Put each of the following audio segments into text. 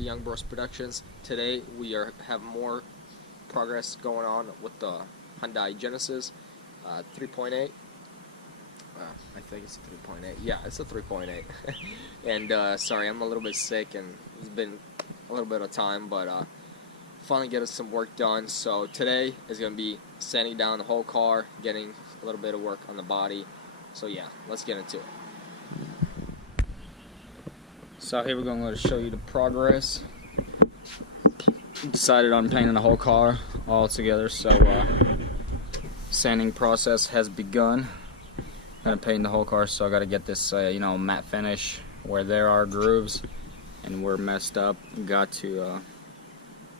to Young Bros Productions. Today we have more progress going on with the Hyundai Genesis 3.8. I think it's a 3.8. Yeah, it's a 3.8. And sorry, I'm a little bit sick and it's been a little bit of time, but finally getting some work done. So today is going to be sanding down the whole car, getting a little bit of work on the body. So yeah, let's get into it. So here we're going to show you the progress. Decided on painting the whole car all together, so sanding process has begun. Gonna paint the whole car, so I gotta get this matte finish where there are grooves and we're messed up. Got to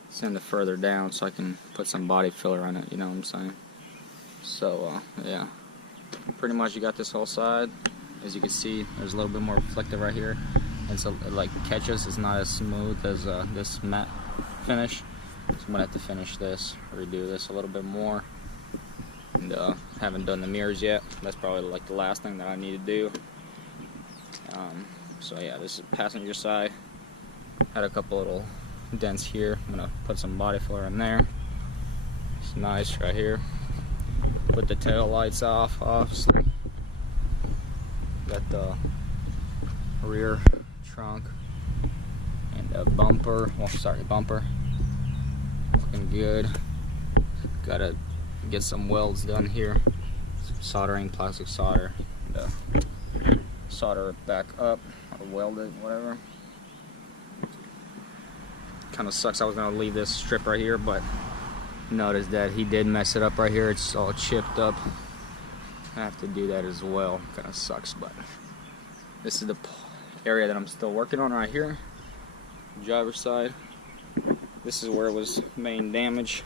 sand it further down so I can put some body filler on it, you know what I'm saying? So yeah, pretty much you got this whole side. As you can see, there's a little bit more reflective right here, and so it like catches. It's not as smooth as this matte finish, so I'm gonna have to finish this, redo this a little bit more. And haven't done the mirrors yet. That's probably like the last thing that I need to do. So yeah, this is passenger side. Had a couple little dents here. I'm gonna put some body filler in there. It's nice right here. Put the tail lights off, obviously. Got the rear trunk and the bumper. Well, sorry, bumper. Looking good. Gotta get some welds done here. Some soldering, plastic solder. And, solder it back up or weld it, whatever. Kind of sucks. I was gonna leave this strip right here, but notice that he did mess it up right here. It's all chipped up. I have to do that as well. Kind of sucks, but this is the area that I'm still working on right here. Driver's side. This is where it was main damage.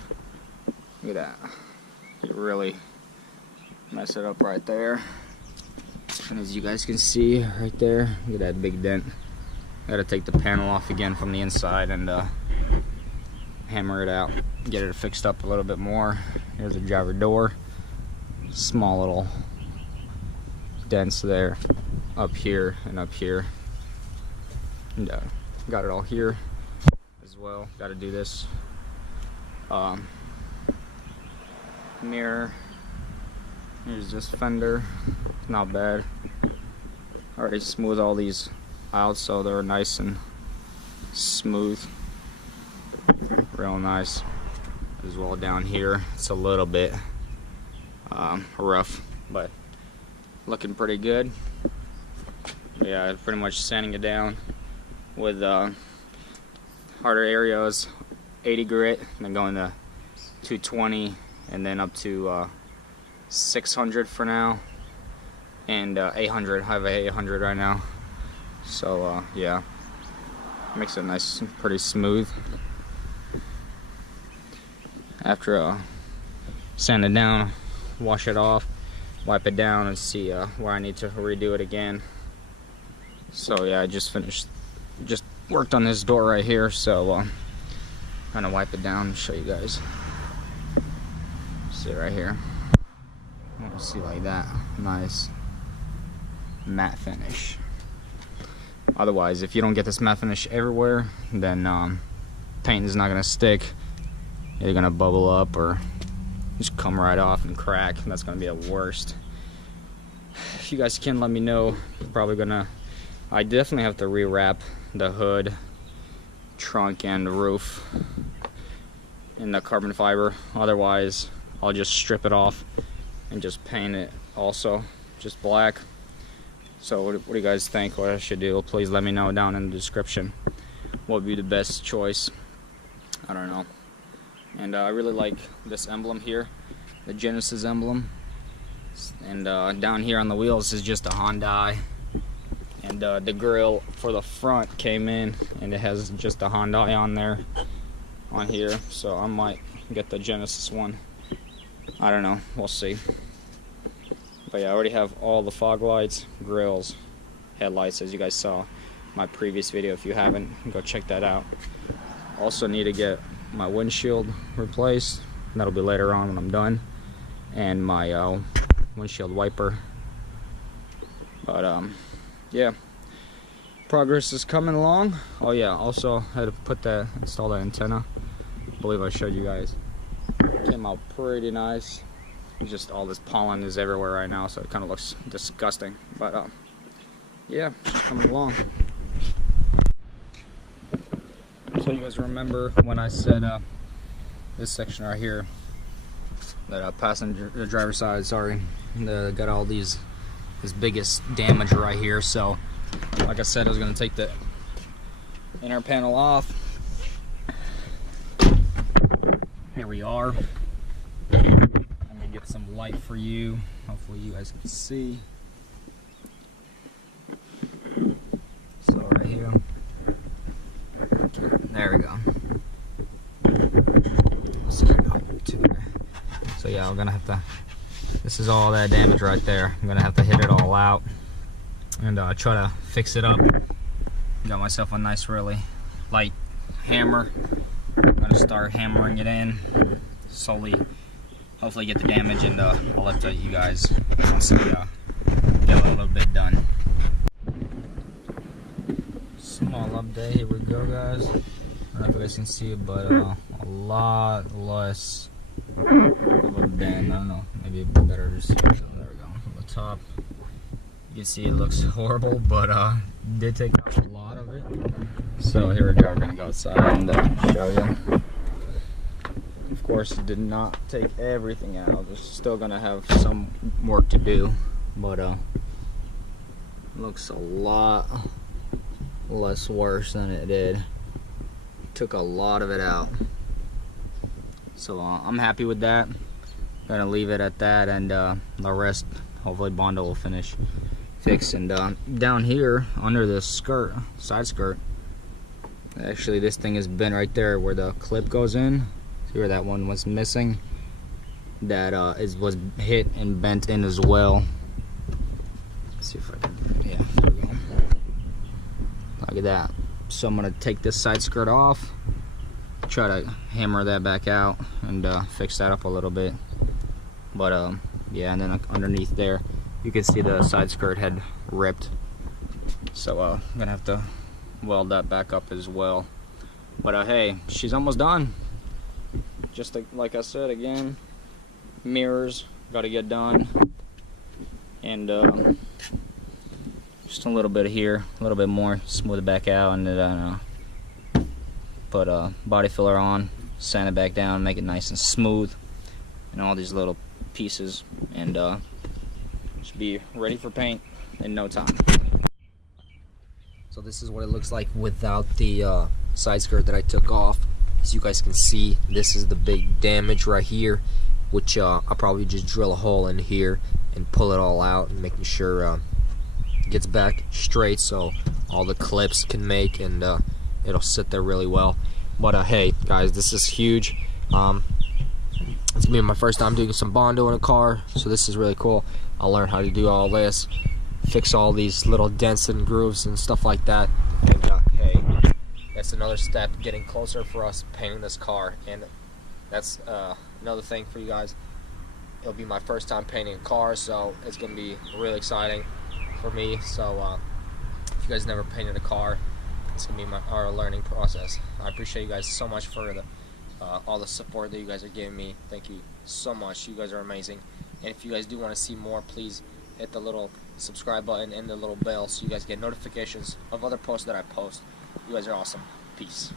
Look at that. It really messed it up right there. And as you guys can see right there, look at that big dent. Gotta take the panel off again from the inside and hammer it out, get it fixed up a little bit more. Here's the driver door. Small little dents there, up here and up here. And got it all here as well. Gotta do this. Mirror. Here's this fender. Not bad. Already smooth all these out so they're nice and smooth. Real nice. As well down here, it's a little bit rough, but looking pretty good. Yeah, pretty much sanding it down with harder areas, 80 grit, and then going to 220, and then up to 600 for now, and 800. I have a 800 right now, so yeah, makes it nice, pretty smooth. After sand it down, wash it off, wipe it down, and see where I need to redo it again. So yeah, I just worked on this door right here, so I'm gonna wipe it down and show you guys. See right here. See like that, nice matte finish. Otherwise, if you don't get this matte finish everywhere, then paint is not gonna stick. Either gonna bubble up or just come right off and crack, and that's gonna be the worst. If you guys can let me know, I definitely have to rewrap the hood, trunk, and roof in the carbon fiber. Otherwise, I'll just strip it off and just paint it also, just black. So what do you guys think what I should do? Please let me know down in the description what would be the best choice. I don't know. And I really like this emblem here, the Genesis emblem. And down here on the wheels is just a Hyundai. And the grill for the front came in, and it has just a Hyundai on there, on here. So I might get the Genesis one. I don't know, we'll see. But yeah, I already have all the fog lights, grills, headlights, as you guys saw my previous video. If you haven't, go check that out. Also need to get my windshield replaced. That'll be later on when I'm done. And my windshield wiper. But yeah, progress is coming along. Oh yeah, also had to install that antenna. I believe I showed you guys. Came out pretty nice. It's just all this pollen is everywhere right now, so it kind of looks disgusting. But yeah, coming along. So you guys remember when I said this section right here, that the driver's side, sorry, got all this biggest damage right here. So like I said, I was gonna take the inner panel off. Here we are. Let me get some light for you. Hopefully you guys can see. So right here. There we go. So yeah, I'm gonna have to, this is all that damage right there. I'm gonna have to hit it all out and try to fix it up. Got myself a nice, really light hammer. I'm gonna start hammering it in slowly, hopefully get the damage, and I'll update you guys once we get a little bit done. Small update, here we go guys. I don't know if you guys can see it, but a lot less of a bend. I don't know, maybe it'd be better to see. So there we go, on the top. You can see it looks horrible, but did take out a lot of it. So here we go, we're gonna go outside and show you. Of course, it did not take everything out. There's still gonna have some work to do, but looks a lot less worse than it did. Took a lot of it out. So I'm happy with that. Gonna leave it at that, and the rest, hopefully Bondo will finish fix. And down here under the skirt, side skirt, actually this thing has been right there where the clip goes in. See where that one was missing? That was hit and bent in as well. Let's see if I can, yeah, there we go. Look at that. So I'm gonna take this side skirt off, try to hammer that back out, and fix that up a little bit. But yeah, and then underneath there you can see the side skirt had ripped, so I'm gonna have to weld that back up as well. But hey, she's almost done. Just like I said again, mirrors gotta get done, and just a little bit here, a little bit more, smooth it back out, and then put a body filler on, sand it back down, make it nice and smooth, and all these little pieces, and should be ready for paint in no time. So this is what it looks like without the side skirt that I took off. As you guys can see, this is the big damage right here, which I'll probably just drill a hole in here and pull it all out, and making sure it gets back straight so all the clips can make, and it'll sit there really well. But hey guys, this is huge. It's gonna be my first time doing some Bondo in a car, so this is really cool. I'll learn how to do all this, fix all these little dents and grooves and stuff like that, and hey, that's another step getting closer for us painting this car. And that's another thing for you guys. It'll be my first time painting a car, so it's gonna be really exciting for me. So if you guys never painted a car, it's gonna be our learning process. I appreciate you guys so much for all the support that you guys are giving me. Thank you so much. You guys are amazing. And if you guys do want to see more, please hit the little subscribe button and the little bell so you guys get notifications of other posts that I post. You guys are awesome. Peace.